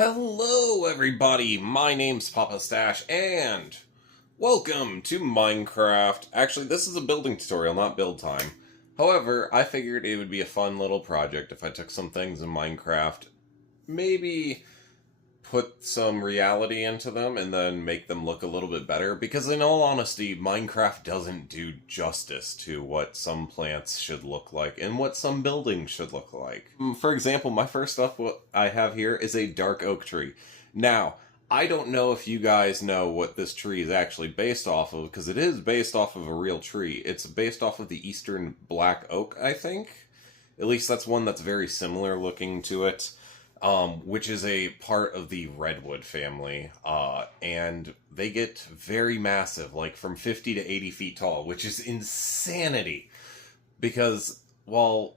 Hello, everybody! My name's Papa Stash, and welcome to Minecraft. Actually, this is a building tutorial, not build time. However, I figured it would be a fun little project if I took some things in Minecraft, maybe put some reality into them and then make them look a little bit better, because in all honesty, Minecraft doesn't do justice to what some plants should look like and what some buildings should look like. For example, my first stuff what I have here is a dark oak tree. Now, I don't know if you guys know what this tree is actually based off of, because it is based off of a real tree. It's based off of the eastern black oak, I think. At least that's one that's very similar looking to it, which is a part of the redwood family. And they get very massive, like from 50 to 80 feet tall, which is insanity. Because, well,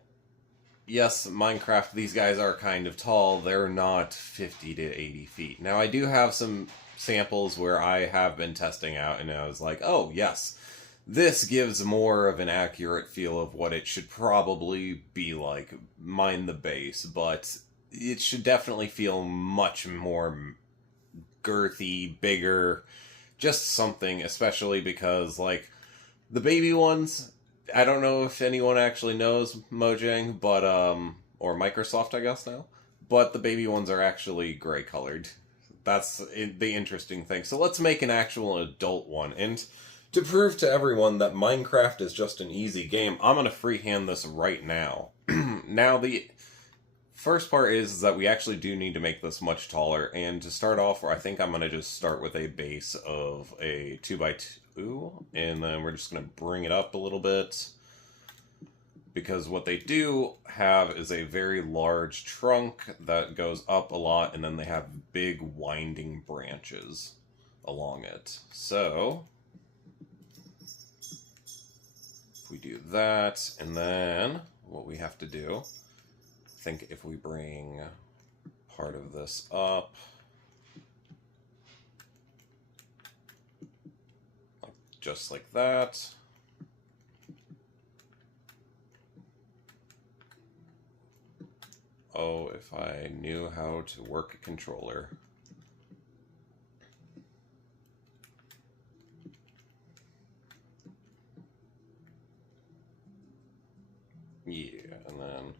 yes, Minecraft, these guys are kind of tall. They're not 50 to 80 feet. Now, I do have some samples where I have been testing out, and I was like, oh, yes, this gives more of an accurate feel of what it should probably be like, mind the base, but it should definitely feel much more girthy, bigger, just something, especially because, like, the baby ones, I don't know if anyone actually knows Mojang, but, or Microsoft, I guess now, but the baby ones are actually gray colored. That's the interesting thing. So let's make an actual adult one, and to prove to everyone that Minecraft is just an easy game, I'm gonna freehand this right now. Now, the first part is that we actually do need to make this much taller, and to start off, I think I'm going to just start with a base of a 2x2, and then we're just going to bring it up a little bit, because what they do have is a very large trunk that goes up a lot, and then they have big winding branches along it. So, if we do that, and then what we have to do, I think if we bring part of this up, just like that. Oh, if I knew how to work a controller. Yeah, and then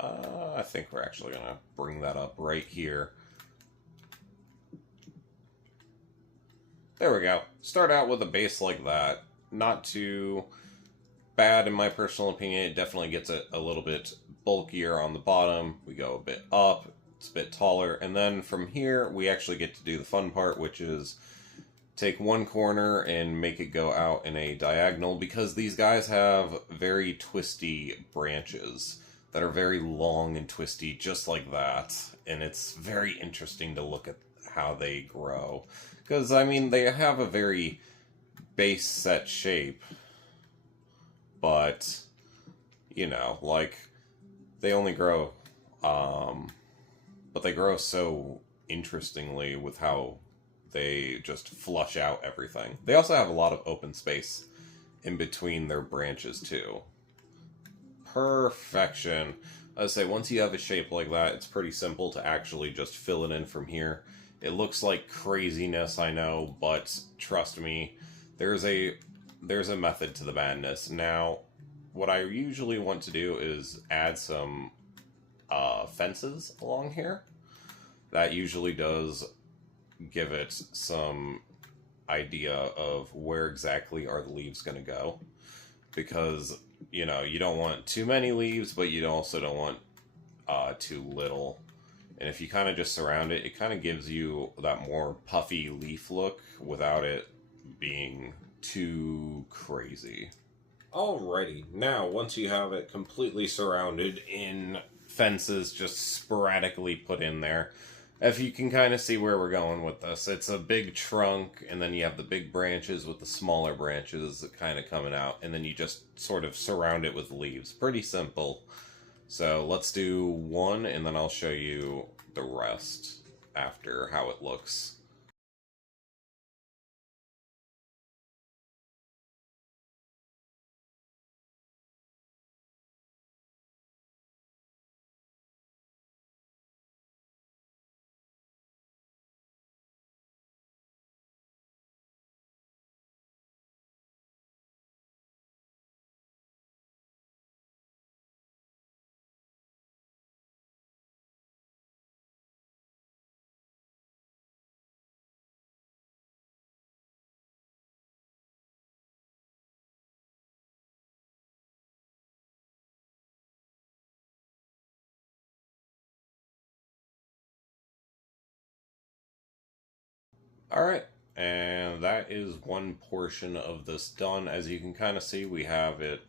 I think we're actually going to bring that up right here. There we go. Start out with a base like that. Not too bad in my personal opinion. It definitely gets it a little bit bulkier on the bottom. We go a bit up. It's a bit taller. And then from here, we actually get to do the fun part, which is take one corner and make it go out in a diagonal, because these guys have very twisty branches that are very long and twisty, just like that. And it's very interesting to look at how they grow. Because, I mean, they have a very base set shape, but, you know, like, they only grow, but they grow so interestingly with how they just flush out everything. They also have a lot of open space in between their branches, too. Perfection. I would say, once you have a shape like that, it's pretty simple to actually just fill it in from here. It looks like craziness, I know, but trust me, there's a method to the madness. Now, what I usually want to do is add some fences along here. That usually does give it some idea of where exactly are the leaves going to go. Because, you know, you don't want too many leaves, but you also don't want too little. And if you kind of just surround it, it kind of gives you that more puffy leaf look without it being too crazy. Alrighty, now once you have it completely surrounded in fences just sporadically put in there, if you can kind of see where we're going with this, it's a big trunk, and then you have the big branches with the smaller branches kind of coming out, and then you just sort of surround it with leaves. Pretty simple. So let's do one, and then I'll show you the rest after how it looks. Alright, and that is one portion of this done. As you can kind of see, we have it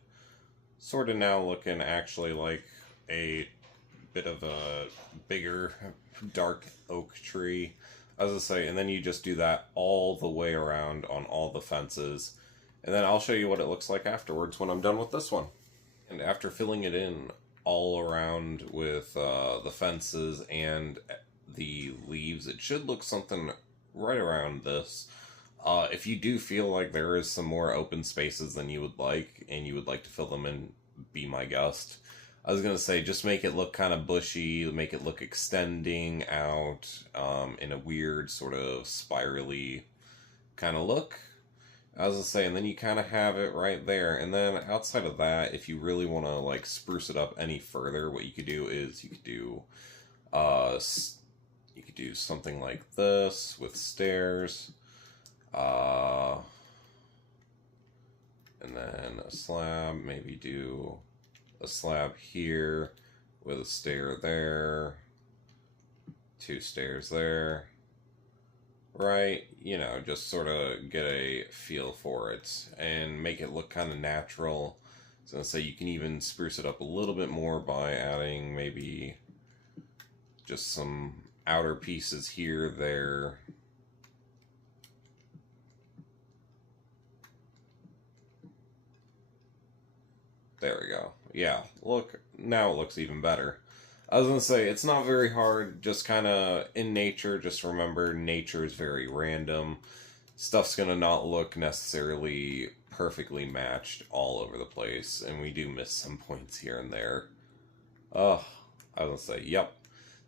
sort of now looking actually like a bit of a bigger, dark oak tree. As I say, and then you just do that all the way around on all the fences. And then I'll show you what it looks like afterwards when I'm done with this one. And after filling it in all around with the fences and the leaves, it should look something right around this. If you do feel like there is some more open spaces than you would like, and you would like to fill them in, be my guest. I was going to say, just make it look kind of bushy, make it look extending out in a weird sort of spirally kind of look. As I say, and then you kind of have it right there. And then outside of that, if you really want to like spruce it up any further, what you could do is you could do something like this with stairs. And then a slab, maybe do a slab here with a stair there, 2 stairs there, right? You know, just sort of get a feel for it and make it look kind of natural. So say you can even spruce it up a little bit more by adding maybe just some outer pieces here, there. There we go. Yeah, look, now it looks even better. I was gonna say, it's not very hard, just kind of in nature, just remember nature is very random. Stuff's gonna not look necessarily perfectly matched all over the place, and we do miss some points here and there. Oh, I was gonna say, yep.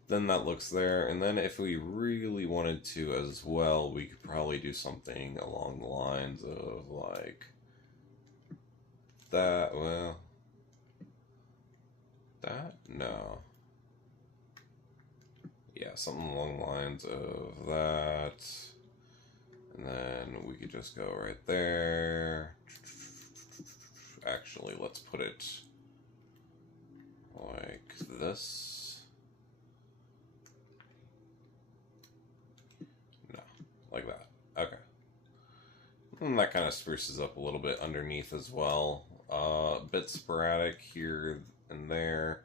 Then that looks there, and then if we really wanted to as well, we could probably do something along the lines of like that. Well, that? No. Yeah, something along the lines of that. And then we could just go right there. Actually, let's put it like this. No, like that. Okay. And that kind of spruces up a little bit underneath as well. A bit sporadic here and there.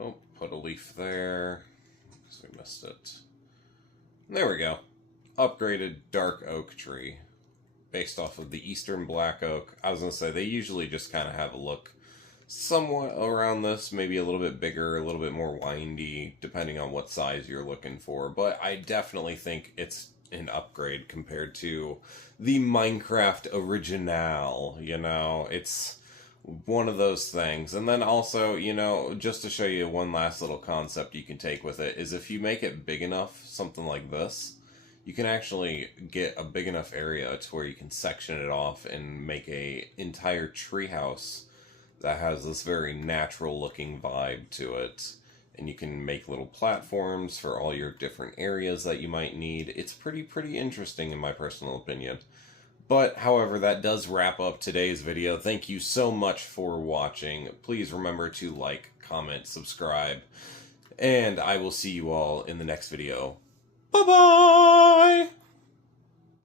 Oh, put a leaf there, because we missed it. There we go. Upgraded dark oak tree, based off of the Eastern black oak. I was going to say, they usually just kind of have a look somewhat around this, maybe a little bit bigger, a little bit more windy, depending on what size you're looking for. But I definitely think it's an upgrade compared to the Minecraft original. You know, it's one of those things. And then also, you know, just to show you one last little concept you can take with it, is if you make it big enough, something like this, you can actually get a big enough area to where you can section it off and make a entire treehouse that has this very natural looking vibe to it. And you can make little platforms for all your different areas that you might need. It's pretty interesting in my personal opinion. But, however, that does wrap up today's video. Thank you so much for watching. Please remember to like, comment, subscribe, and I will see you all in the next video. Bye-bye!